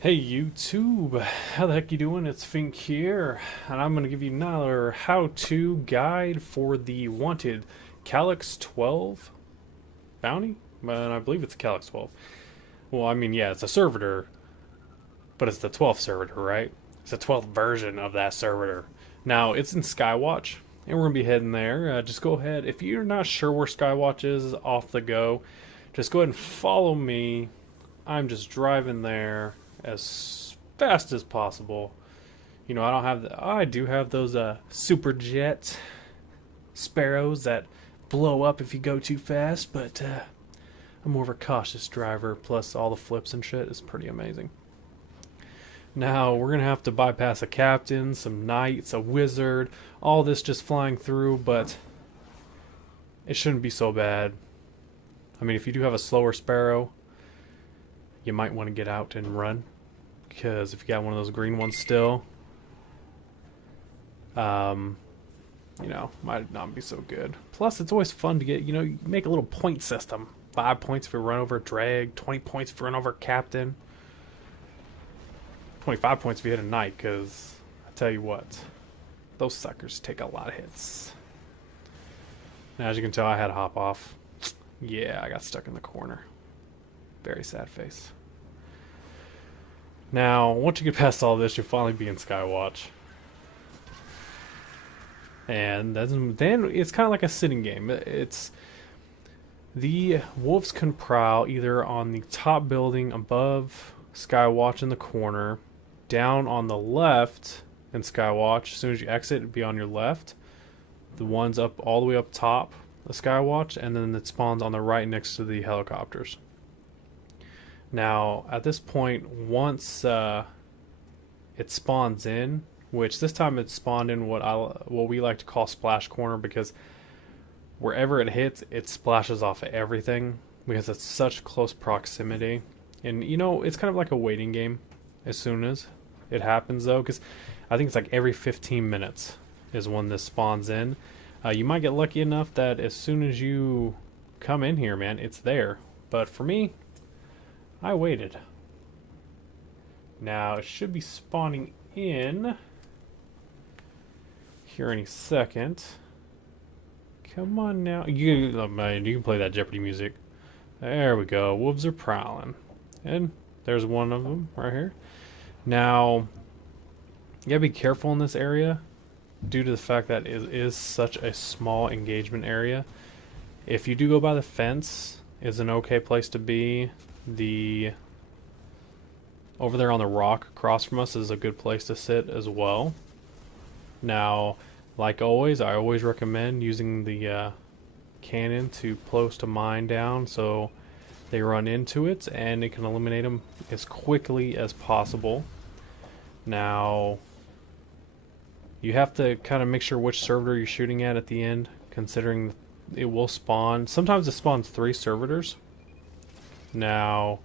Hey YouTube, how the heck you doing? It's Fink here, and I'm going to give you another how-to guide for the wanted Kaliks-12 bounty? And I believe it's a Kaliks-12. Well, I mean, yeah, it's a servitor, but it's the 12th servitor, right? It's the 12th version of that servitor. Now, it's in Skywatch, and we're going to be heading there. Just go ahead. If you're not sure where Skywatch is off the go, just go ahead and follow me. I'm just driving there as fast as possible. You know, I do have those super jet sparrows that blow up if you go too fast, but I'm more of a cautious driver. Plus, all the flips and shit is pretty amazing. Now we're gonna have to bypass a captain, some knights, a wizard, all this just flying through, but it shouldn't be so bad. I mean, if you do have a slower sparrow, you might want to get out and run, because if you got one of those green ones still, you know, might not be so good. Plus, it's always fun to get, you know, you make a little point system. 5 points if you run over a drag, 20 points if you run over a captain, 25 points if you hit a knight, because I tell you what, those suckers take a lot of hits. Now, as you can tell, I had to hop off. Yeah, I got stuck in the corner. Very sad face. Now, once you get past all this, you'll finally be in Skywatch. And then it's kind of like a sitting game. It's the wolves can prowl either on the top building above Skywatch in the corner, down on the left in Skywatch. As soon as you exit, it'll be on your left. The ones up all the way up top of Skywatch, and then it spawns on the right next to the helicopters. Now, at this point, once it spawns in, which this time it spawned in what we like to call splash corner, because wherever it hits, it splashes off of everything because it's such close proximity. And you know, it's kind of like a waiting game as soon as it happens, though, because I think it's like every 15 minutes is when this spawns in. You might get lucky enough that as soon as you come in here, man, it's there. But for me, I waited. Now, it should be spawning in here any second. Come on now. You can play that Jeopardy music. There we go. Wolves are prowling. And there's one of them right here. Now, you gotta be careful in this area due to the fact that it is such a small engagement area. If you do go by the fence, is an okay place to be. The over there on the rock across from us is a good place to sit as well. Now, like always, I always recommend using the cannon to post a mine down so they run into it and it can eliminate them as quickly as possible. Now, you have to kind of make sure which servitor you're shooting at the end, considering it will spawn. Sometimes it spawns 3 servitors. Now,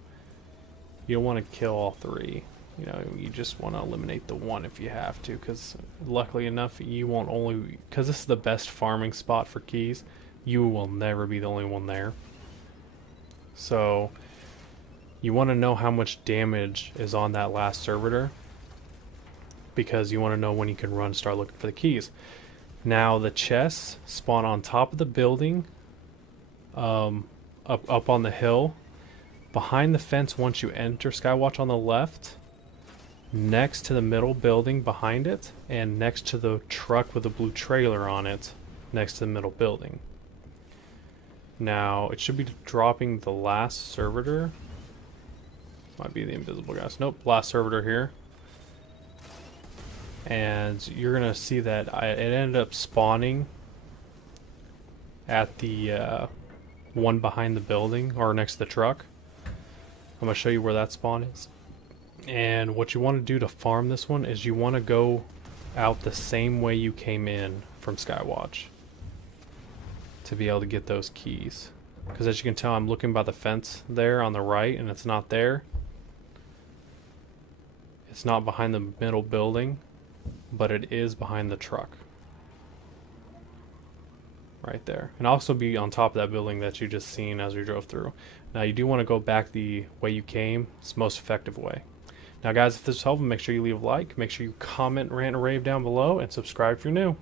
you don't want to kill all 3. You know, you just want to eliminate the one if you have to, because luckily enough, you won't only... Because this is the best farming spot for keys, you will never be the only one there. So, you want to know how much damage is on that last servitor, because you want to know when you can run and start looking for the keys. Now, the chests spawn on top of the building, up on the hill, behind the fence once you enter Skywatch on the left, next to the middle building behind it, and next to the truck with the blue trailer on it, next to the middle building. Now, it should be dropping the last servitor. Might be the invisible guys. Nope, last servitor here. And you're going to see that it ended up spawning at the one behind the building, or next to the truck. I'm going to show you where that spawn is. And what you want to do to farm this one is you want to go out the same way you came in from Skywatch to be able to get those keys. Because as you can tell, I'm looking by the fence there on the right, and it's not there. It's not behind the middle building, but it is behind the truck. Right there. And also be on top of that building that you just seen as we drove through. Now, you do want to go back the way you came. It's the most effective way. Now, guys, if this was helpful, make sure you leave a like, make sure you comment, rant, and rave down below, and subscribe if you're new.